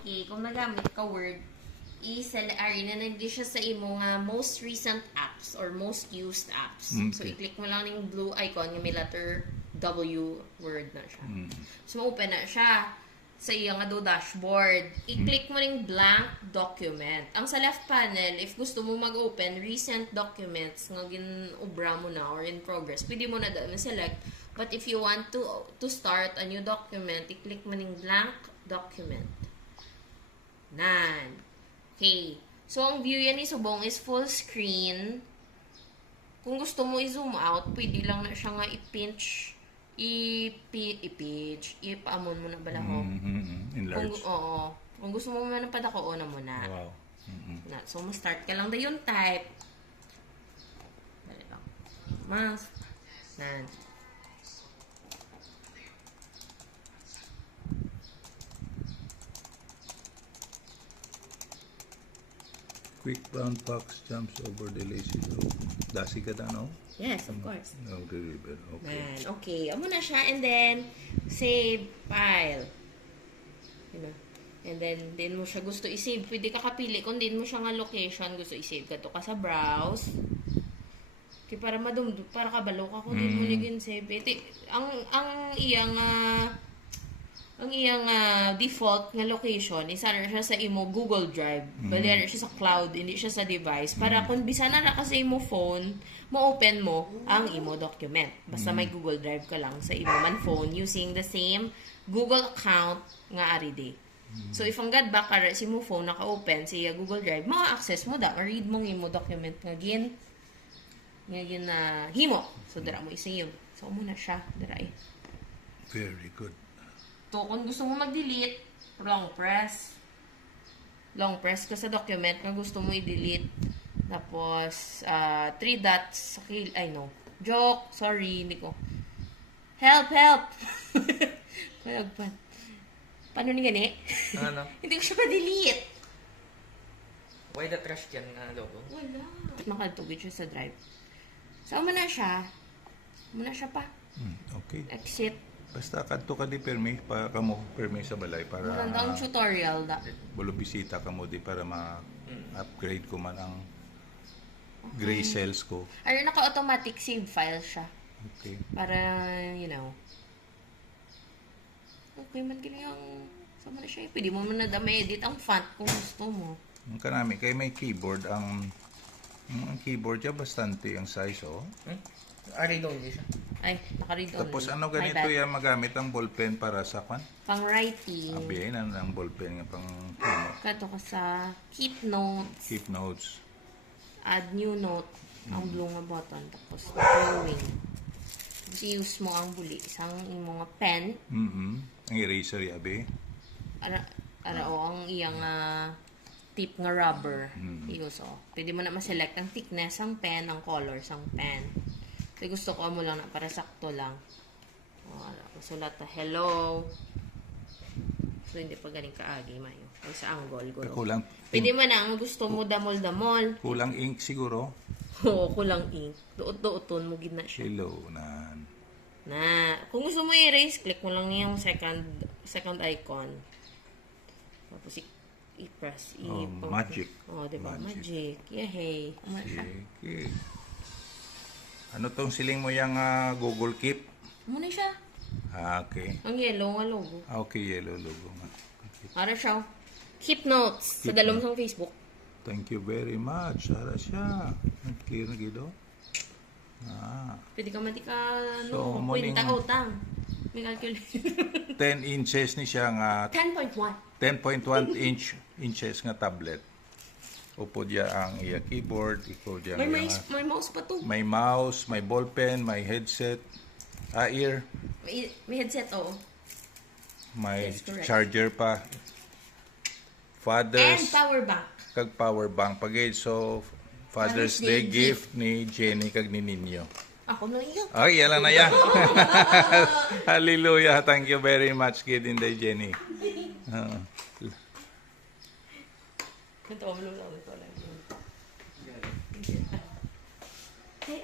Okay, kung nagamit ka Word, i-select na hindi siya sa imo nga most recent apps or most used apps. Okay. So, i-click mo lang yung blue icon, yung may letter W, Word na siya. So, open na siya sa iya nga do dashboard. I-click mo ring blank document. Ang sa left panel, if gusto mo mag-open recent documents nga gin-ubra mo na or in progress, pwede mo na doon select. But if you want to start a new document, i-click mo ring blank document. Nan. Okay. So, ang view yan ni Subong is full screen. Kung gusto mo i-zoom out, pwede lang na siya nga i-pinch, ipaamon mo na balahok. Enlarge. Oo. Kung gusto mo man padako, na mo na. Wow. So, start ka lang da yung type. Dali lang. Mas. Nan. Quick brown fox jumps over the lazy dog. Dasi ka na, no? Yes, of course. No, the river. Okay. Man, okay. Amo na siya. And then, save file. You know? And then, din mo siya gusto i-save. Pwede ka kapili kung din mo siya nga location gusto i-save ka to ka sa browse. Okay, para madumdum, para kabalo ka kung din mo ligin save. Ang iyang default nga location is ano siya sa imo Google Drive. Bali ano siya sa cloud, hindi siya sa device. Para kung bisa na ka sa imo phone, mo-open mo ang imo document. Basta may Google Drive ka lang sa imo man phone using the same Google account nga ari day. So if ang back ka sa imo phone naka-open sa Google Drive, ma-access mo da, ma-read mo ang imo document nga himo. So dira mo i-save. So muna siya dira. Very good. To, kung gusto mo mag-delete, long press. Long press ka sa document na gusto mo i-delete. Tapos, 3 dots. Ay, no. Joke. Sorry, hindi ko. Help! Kayagpan. Paano ni gani? Ano? Hindi ko siya ma-delete. Why the trash can na logo? Wala. Nakatugid siya sa drive. So, muna siya. Muna siya pa. Okay. Exit. Basta kadto ka di permi para kamo permi sa balay para Magandang tutorial da. bulo bisita kamo di para ma-upgrade ko man ang gray cells ko. Ano, naka-automatic save file siya. Okay. Para, you know. Okay man gini ang sama na siya. Pwede mo man na edit ang font kung gusto mo. Ang kanami kay may keyboard ang keyboard niya bastante ang size oh. Ari daw hindi siya. Ay, naka-read only. Tapos ano My ganito bad. yan magamit ang ballpen para sa kwan? Pang writing. Abi ay ang ballpen nga pang Kato ka sa keep notes. keep notes. Add new note. Ang blue nga button. Tapos drawing. Use mo ang buli. Isang mga pen. Ang eraser yabi. Ang iyang tip nga rubber. Use o. Pwede mo na ma-select ang thickness ang pen, ang colors ang pen. So, gusto ko mo lang na para sakto lang. Masulat na hello. So, hindi pa galing kaagi, mayo. Ay, sa angle, gulo. Kulang Pwede mo na, ang gusto mo damol-damol. kulang ink siguro. Oo, kulang ink. Duot-duoton mo gina siya. Hello nan. Na, kung gusto mo i-erase, click mo lang niya yung second icon. Tapos, i-press. Magic. Oh, diba? Magic. Yehey. Sige. Ano tong siling mo yung Google Keep? Muna siya. Okay. Ang yellow nga logo. Okay, yellow logo nga. Okay. Para siya. Keep notes. Sa Keep dalawang sa Facebook. Thank you very much. Ara siya. Clear na gido. Pwede ka mati ka, So, pwede morning- ka utang. May calculate. 10 inches ni siya nga 10.1. 10.1 inches nga tablet. Upo diya ang iya keyboard, iko diya May mouse pa to. may mouse, may ballpen, may headset, ear, May headset, oo. may Yes, correct. charger pa. And Father's power bank. kag power bank pagid so Father's Day gift ni Jenny kag ni Ninyo. Ako na iyo. Ay, yala na ya. Hallelujah. Thank you very much, kid Inday Jenny. Ito, ako lang. Ito lang. Hey,